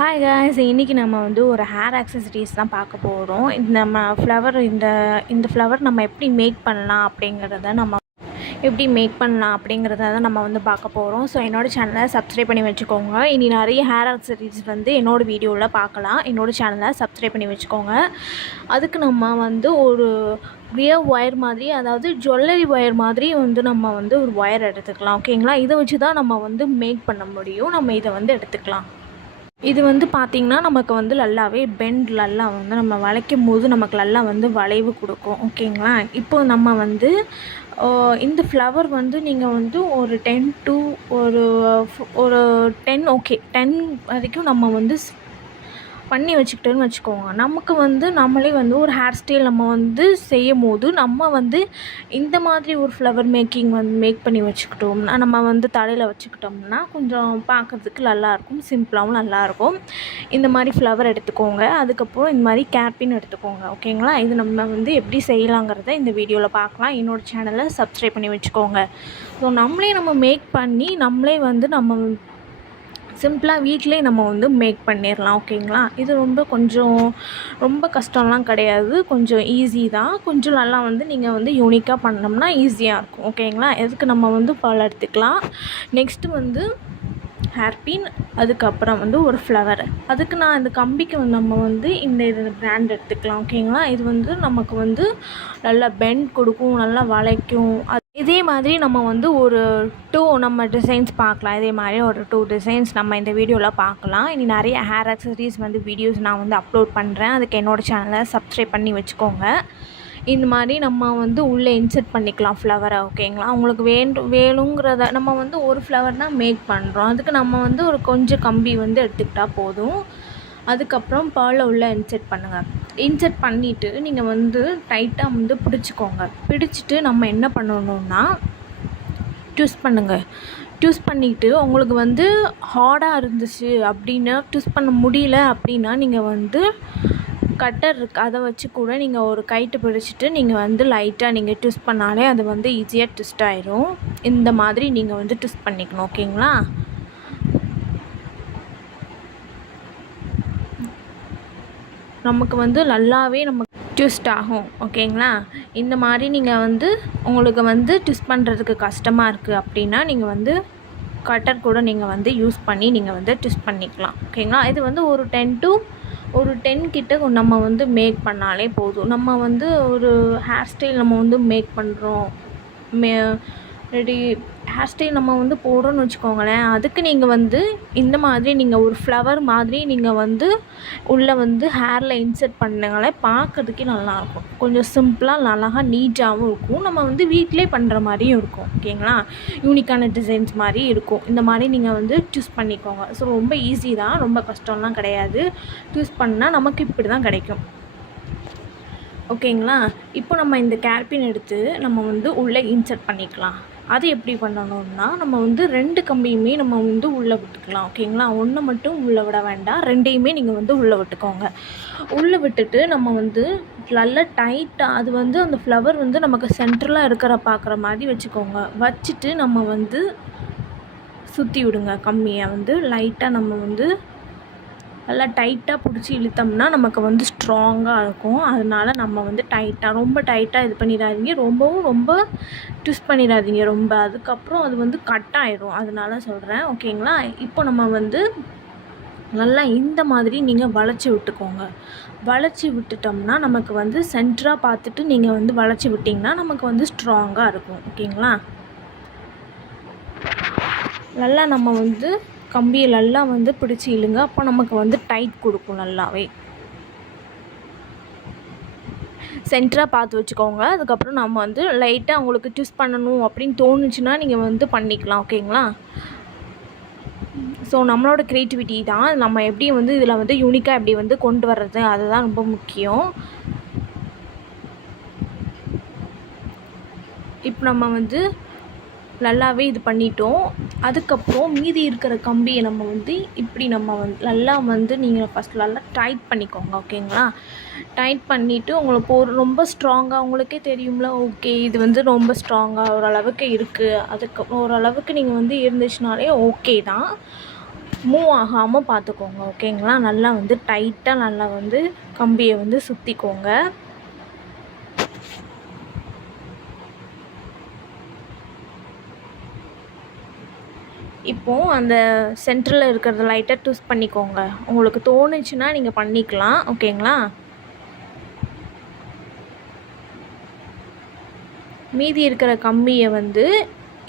Hi guys, இன்றைக்கி நம்ம வந்து ஒரு ஹேர் ஆக்சசரிஸ் தான் பார்க்க போகிறோம். நம்ம ஃப்ளவர் இந்த ஃப்ளவர் நம்ம எப்படி மேக் பண்ணலாம் அப்படிங்கிறத தான் நம்ம வந்து பார்க்க போகிறோம். ஸோ என்னோடய சேனலை சப்ஸ்கிரைப் பண்ணி வச்சுக்கோங்க. இனி நிறைய ஹேர் ஆக்சசரிஸ் வந்து என்னோடய வீடியோவில் பார்க்கலாம். என்னோடய சேனலை சப்ஸ்கிரைப் பண்ணி வச்சுக்கோங்க. அதுக்கு நம்ம வந்து ஒரு ரியர் ஒயர் மாதிரி, அதாவது ஜுவல்லரி ஒயர் மாதிரி வந்து நம்ம வந்து ஒரு ஒயர் எடுத்துக்கலாம். ஓகேங்களா? இதை வச்சு தான் நம்ம வந்து மேக் பண்ண முடியும். நம்ம இதை வந்து எடுத்துக்கலாம். இது வந்து பார்த்திங்கன்னா நமக்கு வந்து நல்லாவே நல்லா வந்து நம்ம வளைக்கும் போது நமக்கு நல்லா வந்து வளைவு கொடுக்கும். ஓகேங்களா? இப்போ நம்ம வந்து இந்த ஃப்ளவர் வந்து நீங்கள் வந்து ஒரு 10 to ஒரு 10 ஓகே 10 வரைக்கும் நம்ம வந்து பண்ணி வச்சுக்கிட்டோன்னு வச்சுக்கோங்க. நமக்கு வந்து நம்மளே வந்து ஒரு ஹேர் ஸ்டைல் நம்ம வந்து செய்யும் போது நம்ம வந்து இந்த மாதிரி ஒரு ஃப்ளவர் மேக் பண்ணி வச்சுக்கிட்டோம்னா, நம்ம வந்து தலையில் வச்சுக்கிட்டோம்னா கொஞ்சம் பார்க்குறதுக்கு நல்லாயிருக்கும், சிம்பிளாகவும் நல்லாயிருக்கும். இந்த மாதிரி ஃப்ளவர் எடுத்துக்கோங்க. அதுக்கப்புறம் இந்த மாதிரி கேப்பின் எடுத்துக்கோங்க. ஓகேங்களா? இது நம்ம வந்து எப்படி செய்யலாங்கிறத இந்த வீடியோவில் பார்க்கலாம். என்னோடய சேனலை சப்ஸ்கிரைப் பண்ணி வச்சுக்கோங்க. ஸோ நம்ம மேக் பண்ணி நம்மளே வந்து நம்ம சிம்பிளாக வீட்டிலே நம்ம வந்து மேக் பண்ணிடலாம். ஓகேங்களா? இது ரொம்ப கஷ்டம்லாம் கிடையாது. கொஞ்சம் ஈஸி தான். கொஞ்சம் நல்லா வந்து நீங்கள் வந்து யூனிக்காக பண்ணோம்னா ஈஸியாக இருக்கும். ஓகேங்களா? எதுக்கு நம்ம வந்து பால் எடுத்துக்கலாம். நெக்ஸ்ட்டு வந்து ஹேர்பின், அதுக்கப்புறம் வந்து ஒரு ஃப்ளவர். அதுக்கு நான் இந்த கம்பிக்கு நம்ம வந்து இது பிராண்ட் எடுத்துக்கலாம். ஓகேங்களா? இது வந்து நமக்கு வந்து நல்லா பெண்ட் கொடுக்கும், நல்லா வளைக்கும். இதே மாதிரி நம்ம வந்து ஒரு 2 நம்ம டிசைன்ஸ் பார்க்கலாம். இதே மாதிரி ஒரு 2 டிசைன்ஸ் நம்ம இந்த வீடியோவில் பார்க்கலாம். இனி நிறைய ஹேர் ஆக்சசரிஸ் வந்து வீடியோஸ் நான் வந்து அப்லோட் பண்ணுறேன். அதுக்கு என்னோடய சேனலை சப்ஸ்கிரைப் பண்ணி வச்சுக்கோங்க. இந்த மாதிரி நம்ம வந்து உள்ளே இன்சர்ட் பண்ணிக்கலாம் ஃப்ளவரை. ஓகேங்களா? உங்களுக்கு வேணுங்கிறத நம்ம வந்து ஒரு ஃப்ளவர் தான் மேக் பண்ணுறோம். அதுக்கு நம்ம வந்து ஒரு கொஞ்சம் கம்பி வந்து எடுத்துக்கிட்டால் போதும். அதுக்கப்புறம் பேர்லை உள்ளே இன்சர்ட் பண்ணுங்கள். இன்சர்ட் பண்ணிவிட்டு நீங்கள் வந்து டைட்டாக வந்து பிடிச்சிக்கோங்க. பிடிச்சிட்டு நம்ம என்ன பண்ணணுன்னா ட்விஸ்ட் பண்ணுங்கள். ட்விஸ்ட் பண்ணிவிட்டு உங்களுக்கு வந்து ஹார்டாக இருந்துச்சு அப்படின்னா, ட்விஸ்ட் பண்ண முடியல அப்படின்னா நீங்கள் வந்து கட்டர் இருக்குது, அதை வச்சு கூட நீங்கள் ஒரு கைட்டு பிடிச்சிட்டு நீங்கள் வந்து லைட்டாக நீங்கள் ட்விஸ்ட் பண்ணாலே அது வந்து ஈஸியாக ட்விஸ்ட் ஆயிரும். இந்த மாதிரி நீங்கள் வந்து ட்விஸ்ட் பண்ணிக்கணும். ஓகேங்களா? நமக்கு வந்து நல்லாவே ட்விஸ்ட் ஆகும். ஓகேங்களா? இந்த மாதிரி நீங்கள் வந்து உங்களுக்கு வந்து ட்விஸ்ட் பண்ணுறதுக்கு கஷ்டமாக இருக்குது அப்படின்னா நீங்கள் வந்து கட்டர் கூட நீங்கள் வந்து யூஸ் பண்ணி நீங்கள் வந்து ட்விஸ்ட் பண்ணிக்கலாம். ஓகேங்களா? இது வந்து ஒரு 10 கிட்ட நம்ம வந்து மேக் பண்ணாலே போதும். நம்ம வந்து ஒரு ஹேர் ஸ்டைல் நம்ம வந்து மேக் பண்ணுறோம், ரெடி ஹேர் ஸ்டைல் நம்ம வந்து போடுறோன்னு வச்சுக்கோங்களேன். அதுக்கு நீங்கள் வந்து இந்த மாதிரி நீங்கள் ஒரு ஃப்ளவர் மாதிரி நீங்கள் வந்து உள்ளே வந்து ஹேரில் இன்சர்ட் பண்ணுங்களே, பார்க்குறதுக்கே நல்லாயிருக்கும். கொஞ்சம் சிம்பிளாக அழகாக நீட்டாகவும் இருக்கும். நம்ம வந்து வீட்டிலே பண்ணுற மாதிரியும் இருக்கும். ஓகேங்களா? யூனிக்கான டிசைன்ஸ் மாதிரி இருக்கும். இந்த மாதிரி நீங்கள் வந்து சூஸ் பண்ணிக்கோங்க. ஸோ ரொம்ப ஈஸி தான், ரொம்ப கஷ்டம்லாம் கிடையாது. சூஸ் பண்ணால் நமக்கு இப்படி தான் கிடைக்கும். ஓகேங்களா? இப்போ நம்ம இந்த கேர்பின் எடுத்து நம்ம வந்து உள்ளே இன்சர்ட் பண்ணிக்கலாம். அது எப்படி பண்ணணும்னா, நம்ம வந்து 2 கம்பியுமே நம்ம வந்து உள்ளே விட்டுக்கலாம். ஓகேங்களா? 1 மட்டும் உள்ளே விட வேண்டாம், 2யுமே நீங்கள் வந்து உள்ளே விட்டுக்கோங்க. உள்ளே விட்டுட்டு நம்ம வந்து நல்லா டைட்டாக, அது வந்து அந்த ஃப்ளவர் வந்து நமக்கு சென்ட்ரலாக பார்க்குற மாதிரி வச்சுக்கோங்க. வச்சுட்டு நம்ம வந்து சுற்றி விடுங்க. கம்பியை வந்து லைட்டாக நம்ம வந்து நல்லா டைட்டாக பிடிச்சி இழுத்தோம்னா நமக்கு வந்து ஸ்ட்ராங்காக இருக்கும். அதனால நம்ம வந்து ரொம்ப டைட்டாக இது பண்ணிடாதீங்க, ரொம்ப ட்விஸ்ட் பண்ணிடாதீங்க ரொம்ப. அதுக்கப்புறம் அது வந்து கட் ஆயிடும். அதனால சொல்கிறேன். ஓகேங்களா? இப்போ நம்ம வந்து நல்லா இந்த மாதிரி நீங்கள் வளைச்சி விட்டுக்கோங்க. வளைச்சி விட்டுட்டோம்னா நமக்கு வந்து சென்டராக பார்த்துட்டு நீங்கள் வந்து வளைச்சி விட்டிங்கன்னா நமக்கு வந்து ஸ்ட்ராங்காக இருக்கும். ஓகேங்களா? நல்லா நம்ம வந்து கம்பியை நல்லா வந்து பிடிச்சி இழுங்க. அப்போ நமக்கு வந்து டைட் கொடுக்கும். நல்லாவே சென்டராக பார்த்து வச்சுக்கோங்க. அதுக்கப்புறம் நம்ம வந்து லைட்டாக உங்களுக்கு ட்விஸ்ட் பண்ணணும் அப்படின்னு தோணுச்சுன்னா நீங்கள் வந்து பண்ணிக்கலாம். ஓகேங்களா? ஸோ நம்மளோட க்ரியேட்டிவிட்டி தான். நம்ம எப்படி வந்து இதில் வந்து யூனிக்காக எப்படி வந்து கொண்டு வர்றது, அதுதான் ரொம்ப முக்கியம். இப்போ நம்ம வந்து நல்லாவே இது பண்ணிட்டோம். அதுக்கப்புறம் மீதி இருக்கிற கம்பியை நம்ம வந்து இப்படி நம்ம வந்து நல்லா வந்து நீங்கள் ஃபஸ்ட் நல்லா டைட் பண்ணிக்கோங்க. ஓகேங்களா? டைட் பண்ணிவிட்டு உங்களுக்கு ரொம்ப ஸ்ட்ராங்காக உங்களுக்கே தெரியும்ல. ஓகே, இது வந்து ரொம்ப ஸ்ட்ராங்காக ஓரளவுக்கு இருக்குது. அதுக்கு ஓரளவுக்கு நீங்கள் வந்து இருந்துச்சுனாலே ஓகே தான். மூவ் ஆகாமல் பார்த்துக்கோங்க. ஓகேங்களா? நல்லா வந்து டைட்டாக நல்லா வந்து கம்பியை வந்து சுற்றிக்கோங்க. இப்போது அந்த சென்டரில் இருக்கிறத லைட்டாக ட்விஸ்ட் பண்ணிக்கோங்க. உங்களுக்கு தோணுச்சுன்னா நீங்கள் பண்ணிக்கலாம். ஓகேங்களா? மீதி இருக்கிற கம்பியை வந்து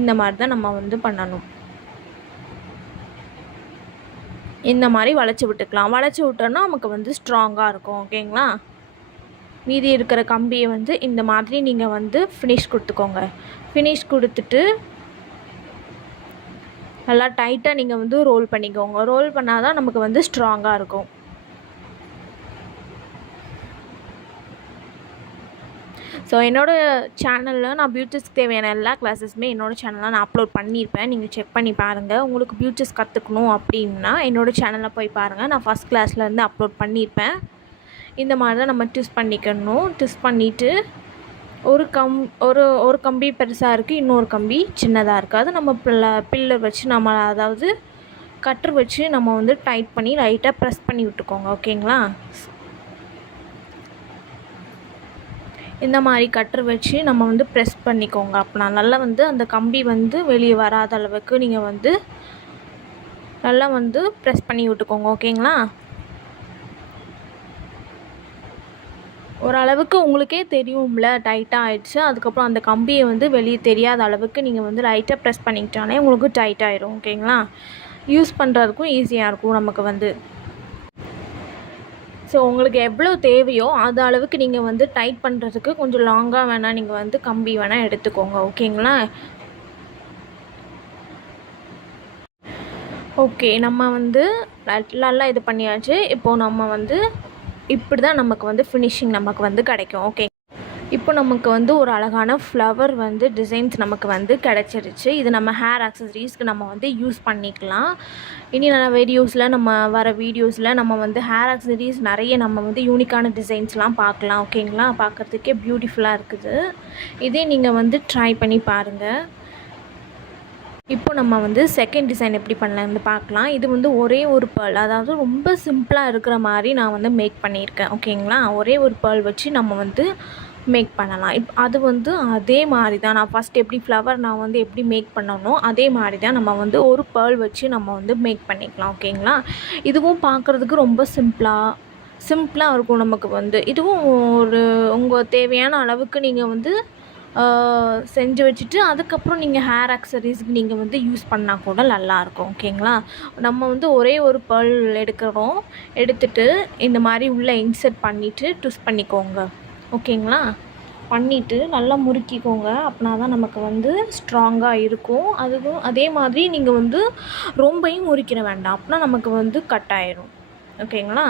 இந்த மாதிரி தான் நம்ம வந்து பண்ணணும். இந்த மாதிரி வளைச்சி விட்டுக்கலாம். வளைச்சி விட்டோன்னா நமக்கு வந்து ஸ்ட்ராங்காக இருக்கும். ஓகேங்களா? மீதி இருக்கிற கம்பியை வந்து இந்த மாதிரி நீங்கள் வந்து ஃபினிஷ் கொடுத்துக்கோங்க. ஃபினிஷ் கொடுத்துட்டு நல்லா டைட்டாக நீங்கள் வந்து ரோல் பண்ணிக்கோங்க. ரோல் பண்ணால் தான் நமக்கு வந்து ஸ்ட்ராங்காக இருக்கும். ஸோ என்னோடய சேனலில் நான் பியூட்டிஸ்க்கு தேவையான எல்லா கிளாஸஸுமே என்னோடய சேனலில் நான் அப்லோட் பண்ணியிருப்பேன். நீங்கள் செக் பண்ணி பாருங்கள். உங்களுக்கு பியூட்டிஸ் கற்றுக்கணும் அப்படின்னா என்னோடய சேனலில் போய் பாருங்கள். நான் ஃபஸ்ட் கிளாஸ்லேருந்து அப்லோட் பண்ணியிருப்பேன். இந்த மாதிரி தான் நம்ம ட்விஸ்ட் பண்ணிக்கணும். ட்விஸ்ட் பண்ணிவிட்டு ஒரு கம்பி பெருசாக இருக்குது, இன்னொரு கம்பி சின்னதாக இருக்குது. அது நம்ம பில்லர் வச்சு நம்ம அதாவது கட்டர் வச்சு நம்ம வந்து டைட் பண்ணி லைட்டாக ப்ரெஸ் பண்ணி விட்டுக்கோங்க. ஓகேங்களா? இந்த மாதிரி கட்டர் வச்சு நம்ம வந்து ப்ரெஸ் பண்ணிக்கோங்க. அப்படின்னா நல்லா வந்து அந்த கம்பி வந்து வெளியே வராத அளவுக்கு நீங்கள் வந்து நல்லா வந்து ப்ரெஸ் பண்ணி விட்டுக்கோங்க. ஓகேங்களா? ஓரளவுக்கு உங்களுக்கே தெரியும்ல டைட்டாக ஆகிடுச்சு. அதுக்கப்புறம் அந்த கம்பியை வந்து வெளியே தெரியாத அளவுக்கு நீங்கள் வந்து லைட்டாக ப்ரெஸ் பண்ணிக்கிட்டாலே உங்களுக்கு டைட் ஆகிடும். ஓகேங்களா? யூஸ் பண்ணுறதுக்கும் ஈஸியாக இருக்கும் நமக்கு வந்து. ஸோ உங்களுக்கு எவ்வளோ தேவையோ அது அளவுக்கு நீங்கள் வந்து டைட் பண்ணுறதுக்கு கொஞ்சம் லாங்காக வேணால் நீங்கள் வந்து கம்பி வேணால் எடுத்துக்கோங்க. ஓகேங்களா? ஓகே, நம்ம வந்து நல்லா இது பண்ணியாச்சு. இப்போது நம்ம வந்து இப்படி தான் நமக்கு வந்து ஃபினிஷிங் நமக்கு வந்து கிடைக்கும். ஓகே, இப்போ நமக்கு வந்து ஒரு அழகான ஃப்ளவர் வந்து டிசைன்ஸ் நமக்கு வந்து கிடச்சிருச்சு. இது நம்ம ஹேர் ஆக்சசரிஸ்க்கு நம்ம வந்து யூஸ் பண்ணிக்கலாம். இனி வர வீடியோஸில் நம்ம வந்து ஹேர் ஆக்சசரிஸ் நிறைய நம்ம வந்து யூனிக்கான டிசைன்ஸ்லாம் பார்க்கலாம். ஓகேங்களா? பார்க்குறதுக்கே பியூட்டிஃபுல்லாக இருக்குது. இதே நீங்கள் வந்து ட்ரை பண்ணி பாருங்கள். இப்போ நம்ம வந்து செகண்ட் டிசைன் எப்படி பண்ணலாம்னு பார்க்கலாம். இது வந்து ஒரே ஒரு பேர்ல், அதாவது ரொம்ப சிம்பிளாக இருக்கிற மாதிரி நான் வந்து மேக் பண்ணியிருக்கேன். ஓகேங்களா? ஒரே ஒரு பேர்ல் வச்சு நம்ம வந்து மேக் பண்ணலாம். அது வந்து அதே மாதிரி தான் நான் ஃபஸ்ட் எப்படி ஃப்ளவர் நான் வந்து எப்படி மேக் பண்ணனோ அதே மாதிரி தான் நம்ம வந்து ஒரு பேர்ல் வச்சு நம்ம வந்து மேக் பண்ணிக்கலாம். ஓகேங்களா? இதுவும் பார்க்குறதுக்கு ரொம்ப சிம்பிளாக இருக்கும் நமக்கு வந்து. இதுவும் உங்கள் தேவையான அளவுக்கு நீங்கள் வந்து செஞ்சு வச்சுட்டு அதுக்கப்புறம் நீங்கள் ஹேர் ஆக்சசரிஸ்க்கு நீங்கள் வந்து யூஸ் பண்ணால் கூட நல்லாயிருக்கும். ஓகேங்களா? நம்ம வந்து ஒரே ஒரு பேர்ல் எடுத்துட்டு இந்த மாதிரி உள்ளே இன்சர்ட் பண்ணிவிட்டு ட்விஸ்ட் பண்ணிக்கோங்க. ஓகேங்களா? பண்ணிவிட்டு நல்லா முறுக்கிக்கோங்க. அப்படின்னா தான் நமக்கு வந்து ஸ்ட்ராங்காக இருக்கும். அதுவும் அதே மாதிரி நீங்கள் வந்து ரொம்பவும் முறுக்கிட வேண்டாம். அப்படின்னா நமக்கு வந்து கட் ஆயிடும். ஓகேங்களா?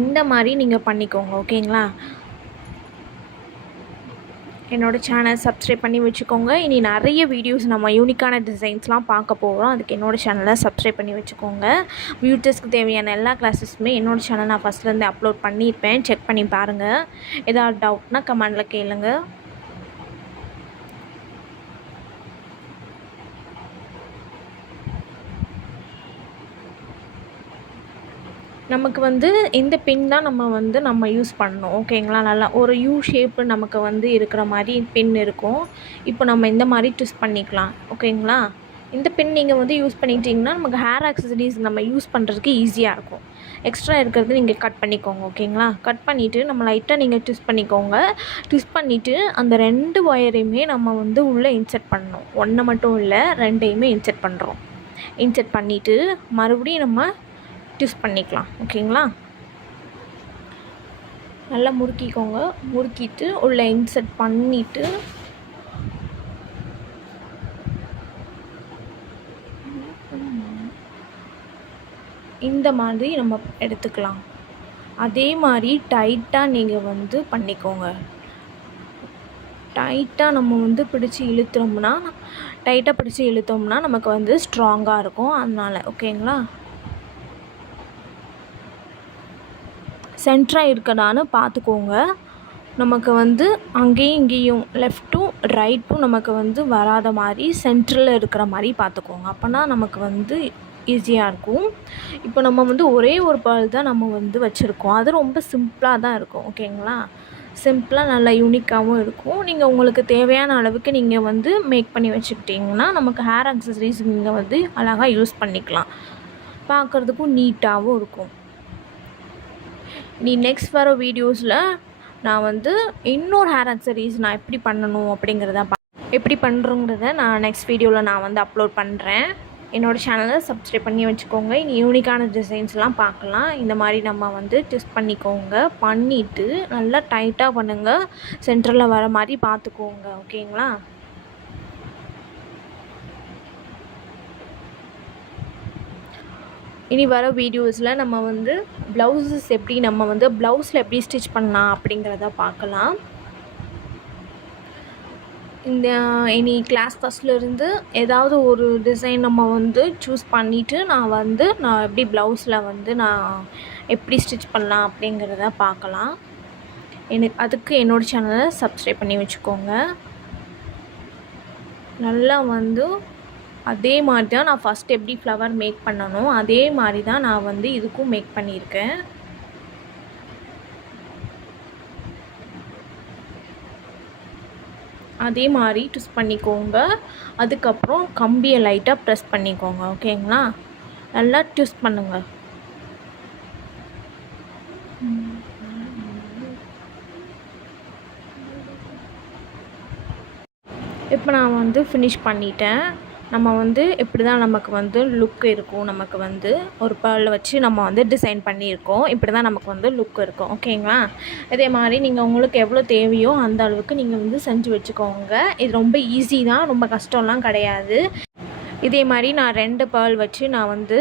இந்த மாதிரி நீங்கள் பண்ணிக்கோங்க. ஓகேங்களா? என்னோடய சேனல் சப்ஸ்கிரைப் பண்ணி வச்சுக்கோங்க. இனி நிறைய வீடியோஸ் நம்ம யூனிக்கான டிசைன்ஸ்லாம் பார்க்க போகிறோம். அதுக்கு என்னோடய சேனலை சப்ஸ்கிரைப் பண்ணி வச்சுக்கோங்க. பியூட்டிஸ்க்கு தேவையான எல்லா கிளாஸஸுமே என்னோடய சேனல் நான் ஃபஸ்ட்லேருந்து அப்லோட் பண்ணியிருப்பேன். செக் பண்ணி பாருங்கள். ஏதாவது டவுட்னா கமெண்டில் கேளுங்க. நமக்கு வந்து இந்த பின் தான் நம்ம யூஸ் பண்ணணும். ஓகேங்களா? நல்லா ஒரு யூ ஷேப்பு நமக்கு வந்து இருக்கிற மாதிரி பின் இருக்கும். இப்போ நம்ம இந்த மாதிரி ட்விஸ்ட் பண்ணிக்கலாம். ஓகேங்களா? இந்த பின் நீங்கள் வந்து யூஸ் பண்ணிக்கிட்டிங்கன்னா நமக்கு ஹேர் ஆக்சசரிஸ் நம்ம யூஸ் பண்ணுறதுக்கு ஈஸியாக இருக்கும். எக்ஸ்ட்ரா இருக்கிறது நீங்கள் கட் பண்ணிக்கோங்க. ஓகேங்களா? கட் பண்ணிவிட்டு நம்ம லைட்டாக நீங்கள் ட்விஸ்ட் பண்ணிக்கோங்க. ட்விஸ்ட் பண்ணிவிட்டு அந்த 2 ஒயரையுமே நம்ம வந்து உள்ளே இன்சர்ட் பண்ணணும். 1 மட்டும் இல்லை, 2ஐயுமே இன்சர்ட் பண்ணுறோம். இன்சர்ட் பண்ணிவிட்டு மறுபடியும் நம்ம ட்விஸ்ட் பண்ணிக்கலாம். ஓகேங்களா? நல்லா முறுக்கிக்கோங்க. முறுக்கிட்டு உள்ளே இன்சர்ட் பண்ணிவிட்டு இந்த மாதிரி நம்ம எடுத்துக்கலாம். அதே மாதிரி டைட்டாக நீங்கள் வந்து பண்ணிக்கோங்க. டைட்டாக நம்ம வந்து பிடிச்சி இழுத்தோம்னா நமக்கு வந்து ஸ்ட்ராங்காக இருக்கும். அதனால் ஓகேங்களா? சென்டராக இருக்கடான்னு பார்த்துக்கோங்க. நமக்கு வந்து அங்கேயும் இங்கேயும் லெஃப்ட்டும் ரைட்டும் நமக்கு வந்து வராத மாதிரி சென்டரில் இருக்கிற மாதிரி பார்த்துக்கோங்க. அப்போனா நமக்கு வந்து ஈஸியாக இருக்கும். இப்போ நம்ம வந்து ஒரே ஒரு பேர்ல் தான் நம்ம வந்து வச்சுருக்கோம். அது ரொம்ப சிம்பிளாக தான் இருக்கும். ஓகேங்களா? சிம்பிளாக நல்லா யூனிக்காகவும் இருக்கும். நீங்கள் உங்களுக்கு தேவையான அளவுக்கு நீங்கள் வந்து மேக் பண்ணி வச்சுக்கிட்டிங்கன்னா நமக்கு ஹேர் அக்சசரிஸ் நீங்கள் வந்து அழகாக யூஸ் பண்ணிக்கலாம். பார்க்குறதுக்கும் நீட்டாகவும் இருக்கும். நெக்ஸ்ட் வர வீடியோஸில் நான் வந்து இன்னொரு ஹேர் அக்சசரிஸ் நான் எப்படி பண்ணணும் அப்படிங்கிறத எப்படி பண்ணுறோங்கிறத நான் நெக்ஸ்ட் வீடியோவில் நான் வந்து அப்லோட் பண்ணுறேன். என்னோடய சேனலை சப்ஸ்கிரைப் பண்ணி வச்சுக்கோங்க. இனி யூனிக்கான டிசைன்ஸ்லாம் பார்க்கலாம். இந்த மாதிரி நம்ம வந்து டெஸ்ட் பண்ணிக்கோங்க. பண்ணிவிட்டு நல்லா டைட்டாக பண்ணுங்கள். சென்டரில் வர மாதிரி பார்த்துக்கோங்க. ஓகேங்களா? இனி வர வீடியோஸில் நம்ம வந்து ப்ளவுஸஸ் எப்படி நம்ம வந்து ப்ளவுஸில் எப்படி ஸ்டிச் பண்ணலாம் அப்படிங்கிறத பார்க்கலாம். இந்த இனி கிளாஸ் ஃபஸ்ட்லேருந்து ஏதாவது ஒரு டிசைன் நம்ம வந்து சூஸ் பண்ணிவிட்டு நான் எப்படி ப்ளவுஸில் வந்து நான் எப்படி ஸ்டிச் பண்ணலாம் அப்படிங்கிறத பார்க்கலாம். அதுக்கு என்னோடய சேனலை சப்ஸ்கிரைப் பண்ணி வச்சுக்கோங்க. நல்லா வந்து அதே மாதிரி தான் நான் ஃபஸ்ட் எப்படி ஃப்ளவர் மேக் பண்ணணும் அதே மாதிரி தான் நான் வந்து இதுக்கும் மேக் பண்ணியிருக்கேன். அதே மாதிரி ட்விஸ்ட் பண்ணிக்கோங்க. அதுக்கப்புறம் கம்பியை லைட்டாக ப்ரெஸ் பண்ணிக்கோங்க. ஓகேங்களா? நல்லா ட்விஸ்ட் பண்ணுங்கள். இப்போ நான் வந்து ஃபினிஷ் பண்ணிட்டேன். நம்ம வந்து இப்படி தான் நமக்கு வந்து லுக் இருக்கும். நமக்கு வந்து ஒரு பேர்ல் வச்சு நம்ம வந்து டிசைன் பண்ணியிருக்கோம். இப்படி தான் நமக்கு வந்து லுக் இருக்கும். ஓகேங்களா? இதே மாதிரி நீங்கள் உங்களுக்கு எவ்வளோ தேவையோ அந்த அளவுக்கு நீங்கள் வந்து செஞ்சு வச்சுக்கோங்க. இது ரொம்ப ஈஸி தான், ரொம்ப கஷ்டம்லாம் கிடையாது. இதே மாதிரி நான் 2 பேர்ல் வச்சு நான் வந்து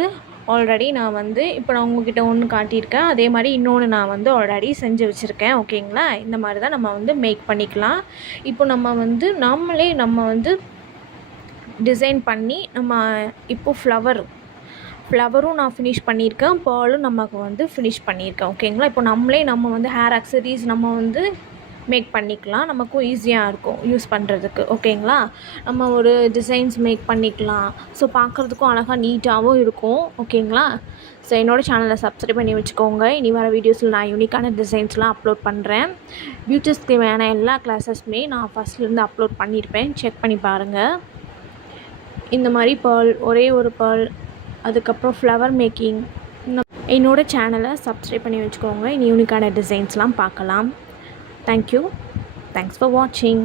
ஆல்ரெடி நான் வந்து இப்போ நான் உங்கள்கிட்ட ஒன்று காட்டியிருக்கேன். அதே மாதிரி இன்னொன்று நான் வந்து ஆல்ரெடி செஞ்சு வச்சுருக்கேன். ஓகேங்களா? இந்த மாதிரி தான் நம்ம வந்து மேக் பண்ணிக்கலாம். இப்போ நம்ம வந்து டிசைன் பண்ணி நம்ம இப்போது ஃப்ளவரும் நான் ஃபினிஷ் பண்ணியிருக்கேன். பேர்லும் நமக்கு வந்து ஃபினிஷ் பண்ணியிருக்கேன். ஓகேங்களா? இப்போ நம்ம வந்து ஹேர் அக்சசரிஸ் நம்ம வந்து மேக் பண்ணிக்கலாம். நமக்கும் ஈஸியாக இருக்கும் யூஸ் பண்ணுறதுக்கு. ஓகேங்களா? நம்ம ஒரு டிசைன்ஸ் மேக் பண்ணிக்கலாம். ஸோ பார்க்குறதுக்கும் அழகாக நீட்டாகவும் இருக்கும். ஓகேங்களா? ஸோ என்னோடய சேனலை சப்ஸ்கிரைப் பண்ணி வச்சுக்கோங்க. இனி வர வீடியோஸில் நான் யூனிக்கான டிசைன்ஸ்லாம் அப்லோட் பண்ணுறேன். பியூட்டிஸ்க்கு தேவையான எல்லா கிளாஸஸுமே நான் ஃபஸ்ட்லேருந்து அப்லோட் பண்ணியிருப்பேன். செக் பண்ணி பாருங்கள். இந்த மாதிரி ஒரே ஒரு பேர்ல், அதுக்கப்புறம் ஃப்ளவர் மேக்கிங். என்னோடய சேனலை சப்ஸ்கிரைப் பண்ணி வச்சுக்கோங்க. இனி யூனிக்கான டிசைன்ஸ்லாம் பார்க்கலாம். Thank you. Thanks for watching.